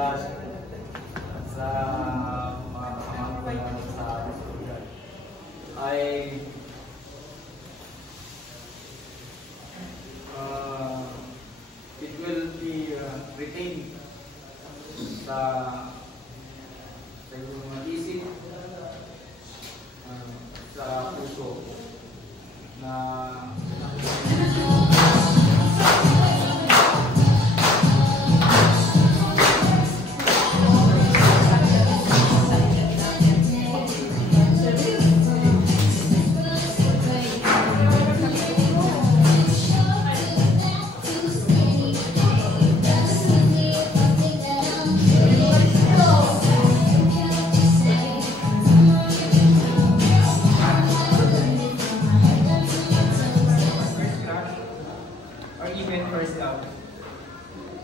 God sa mga kasama ko na sa hospital ay it will be retained sa inyong mga isip, sa puso na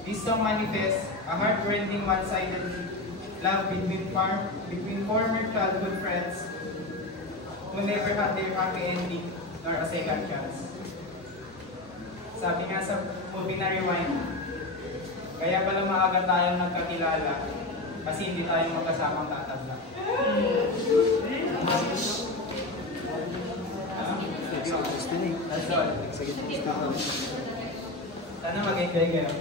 This song manifests a heart-rending one-sided love between former childhood friends who never had their happy ending nor a second chance. Sabi nga sa movie na Rewind, kaya pala maaga tayong nagkakilala kasi hindi tayo magkasamang tatanda. That's all. Sana mag-enjoy kayo.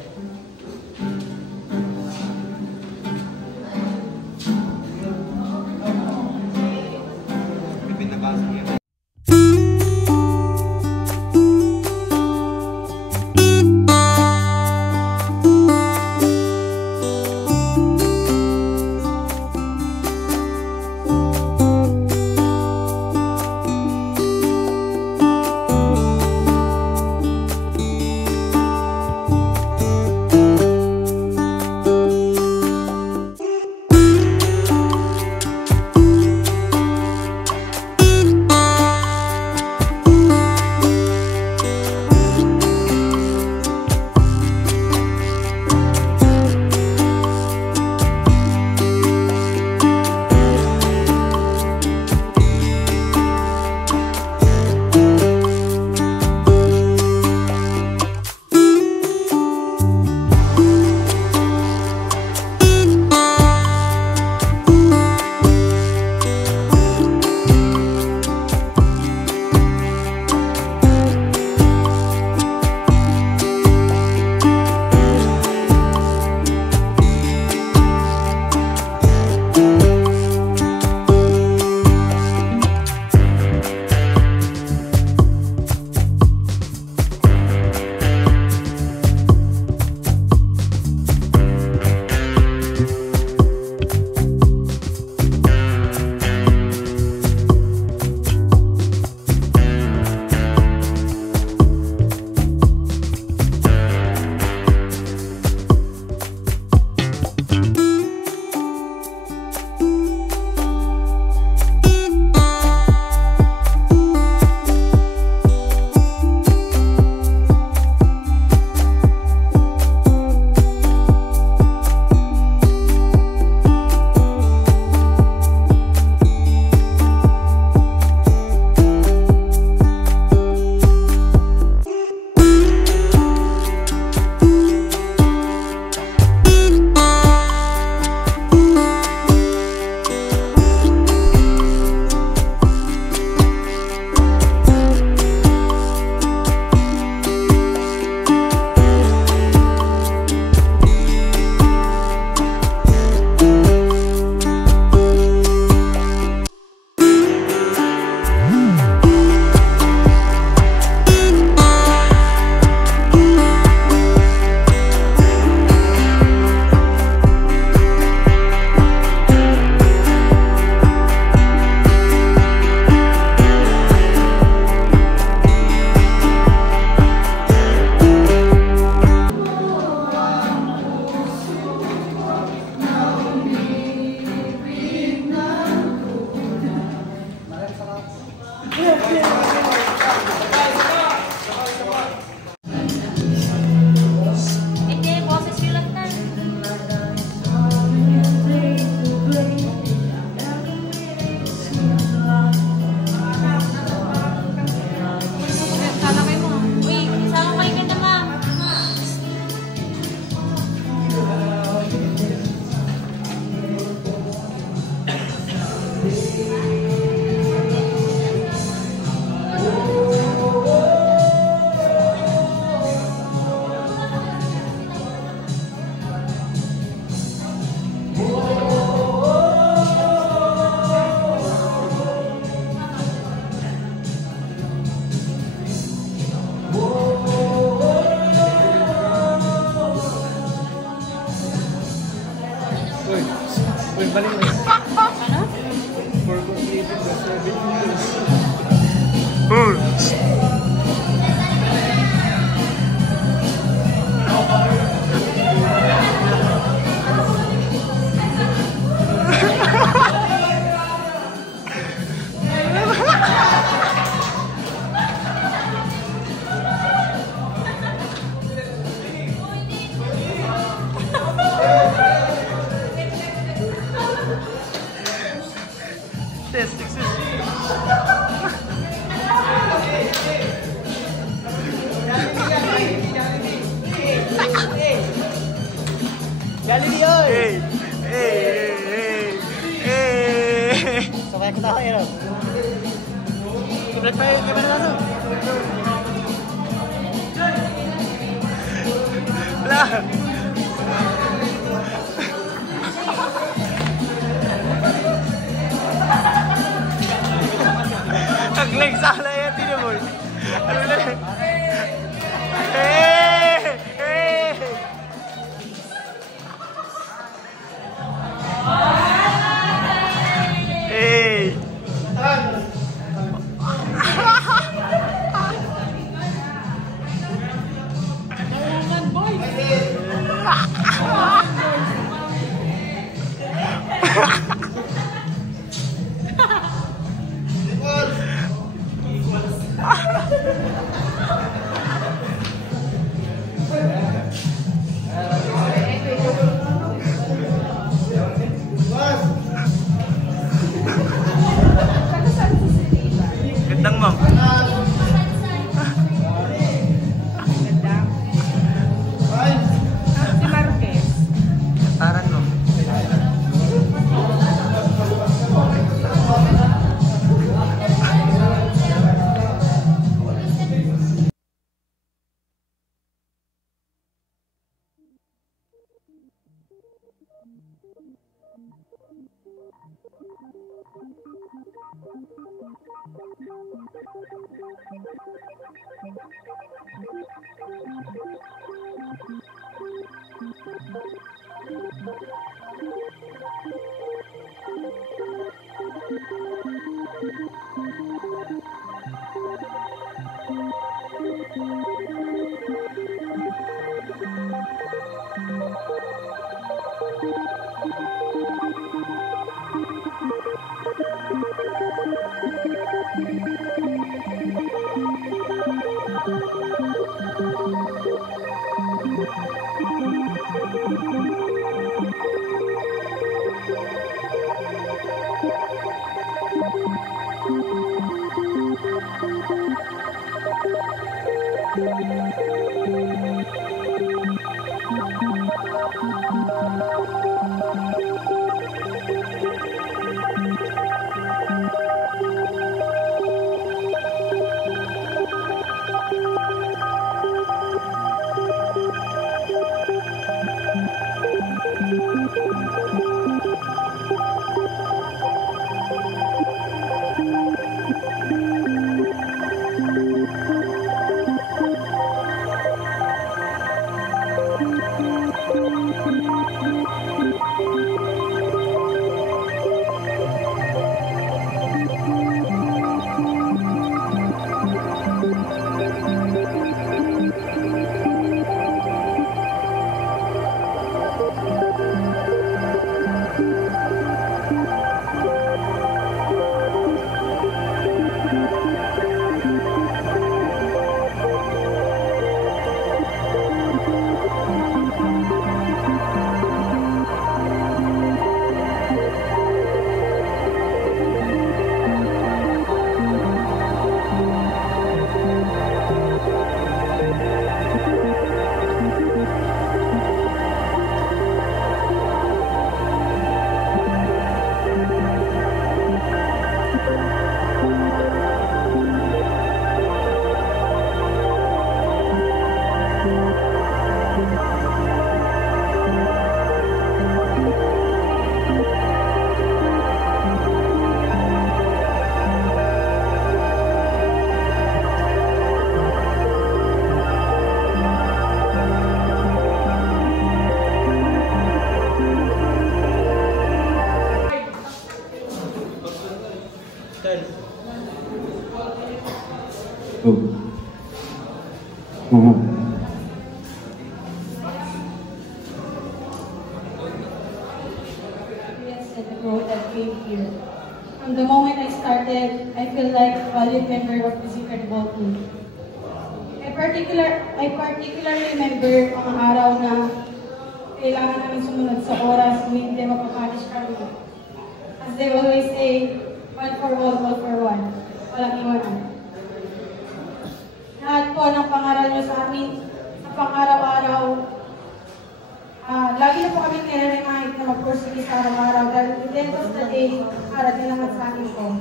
Uy, uy, balik na. Ano? For completed the 7 years. Testing sis. Galileo! Hey! Hey! Hey! Hey! Sabay kita ako yun. Sublet pa yung kamera nato. Wala! Nag-leg sana yan, tinamol. Ano na? Hey! Hey! Hey! Gandang ma'am. Si Marquez. Taran mo. And the growth that came here. From the moment I started, I feel like a valued member of this incredible team. I particularly remember mga araw na kailangan namin sumunod sa oras kung hindi mapapanish kami. As they always say, one for all for one. Walang iwanan. Lahat po ng pangaral nyo sa amin, sa pang-araw-araw, lagi na po kami nire-remind na mag-pursige sa araw-araw dahil at the end of the day, para din naman sa amin po.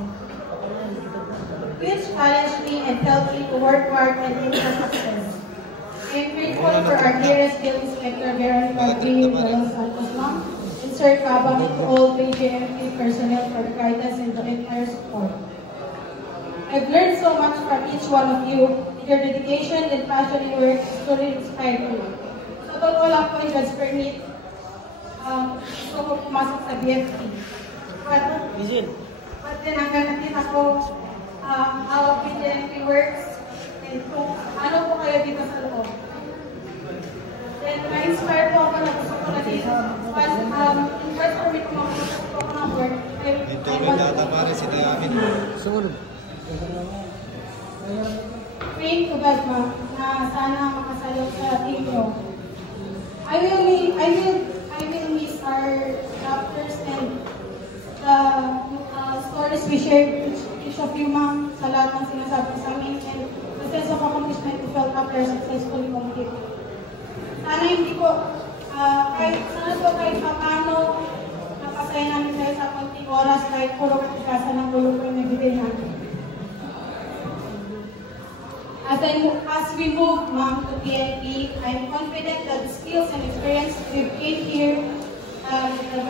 Which challenged me and helped me to work hard and aim for success. I am grateful for our dearest Field Inspector Veronica B. Santos Ma'am and Sir Kabang and to all PJMP personnel for the guidance and the entire support. I've learned so much from each one of you. Your dedication and passion in work truly inspired me. Sa totoo lang po, God's permit, gusto ko pumasok sa BFP. But then, hanggang natin ako how PJMP works and kung ano po kayo dito sa loob. Then, na-inspire po ako na gusto ko na dito. But, in first for me, kumakusap po ako ng work. Praying to God, ma'am, na sana makasalok sa team ko. I will miss our chapters and the stories we shared each of you, ma'am, sa lahat ng sinasabi sa amin and the sense of accomplishment we felt after successfully completed. Sana hindi po, sana po kahit paano napasaya namin kayo sa konting oras kahit puro katigasan ng gulo ko yung nagbigay namin. As we move, ma'am, to PNP, I'm confident that the skills and experience we've gained here, the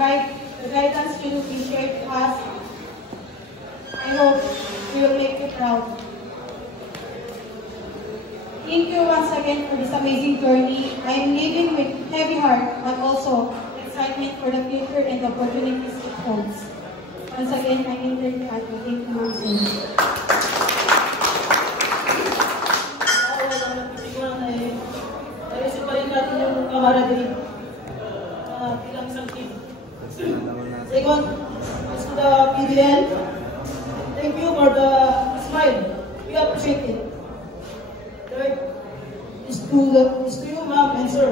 guidance you will shared to us, I hope we will make you proud. Thank you once again for this amazing journey. I am leaving with heavy heart, but also excitement for the future and the opportunities it holds. Once again, I'm Intern Kato. Thank you, ma'am, sir. Ayusin pa rin natin yung camaraderie bilang isang team. Second, is to the PBL. Thank you for the smile. We appreciate it. Third, is to you, ma'am and sir.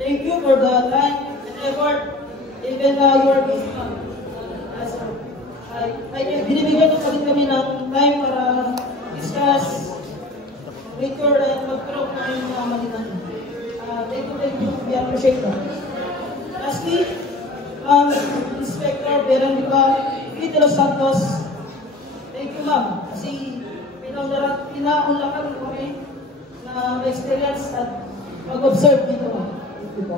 Thank you for the time and effort, even your busy, ma'am. Binibigyan nyo pa rin kami ng time para discuss record and mag-probe na yung mga malitan. Thank you, we appreciate that. Lastly, Inspector Veronica B. De Los Santos, thank you, ma'am, kasi pinaunlakan mo kami na experience at mag-observe dito, ma'am. Thank you po.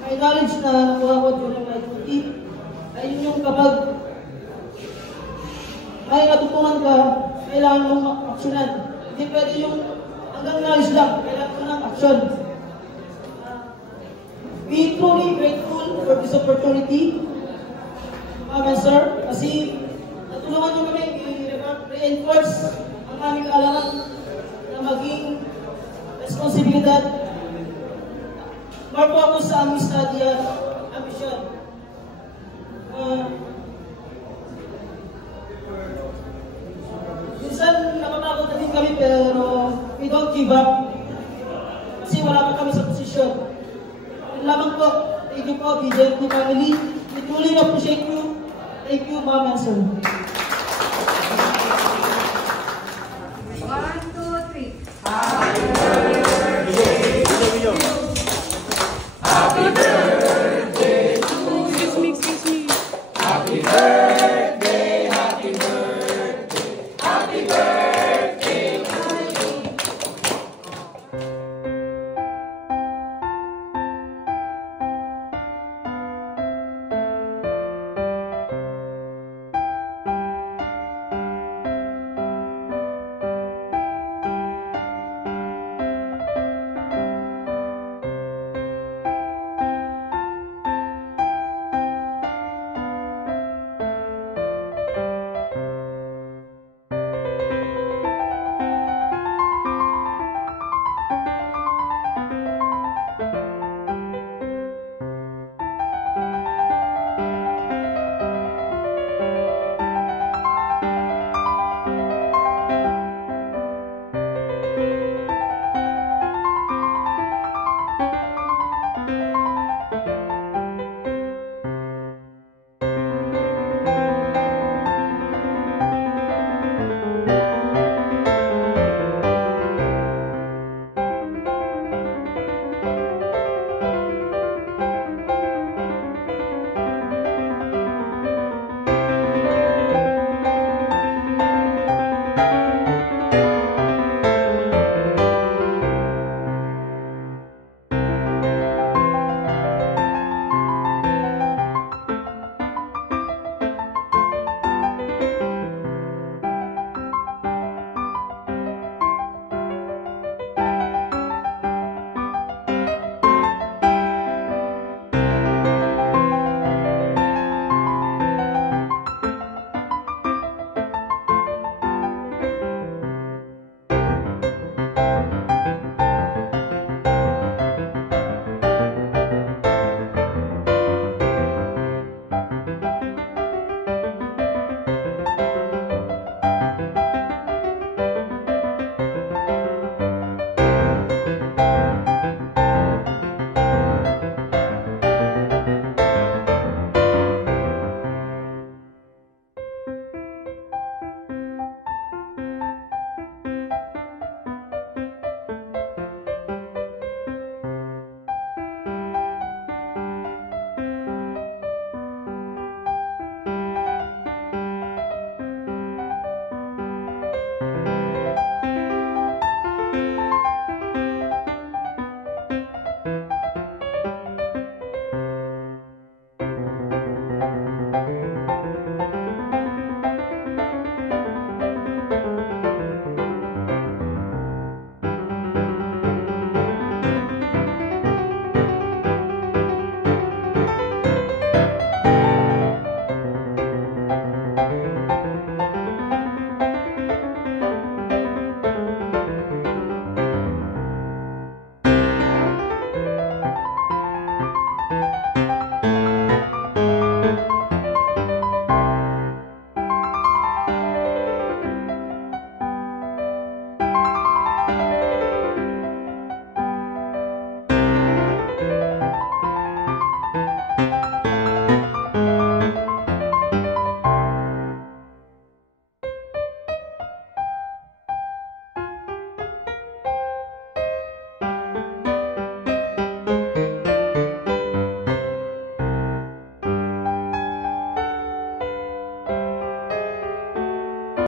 My knowledge na nakuha ko during my duty ay yung kapag may natutunan ka, kailangan mong aksyonan. Hindi pwede yung hanggang knowledge lang, kailangan mo ng aksyon. We truly grateful for this opportunity, ma'am and sir, kasi natulungan nyo kami i-reinforce ang aming kaalaman na maging responsibilidad. More focus sa aming study at ambition. Minsan napapagod na din kami pero we don't give up kasi wala pa kami sa posisyon. Yun lamang po. Thank you po, BJMP family. We truly appreciate you. Thank you, ma'am and sir. 1, 2, 3. Happy birthday to you. Excuse me. Happy birthday, happy birthday, happy birthday to you. Thank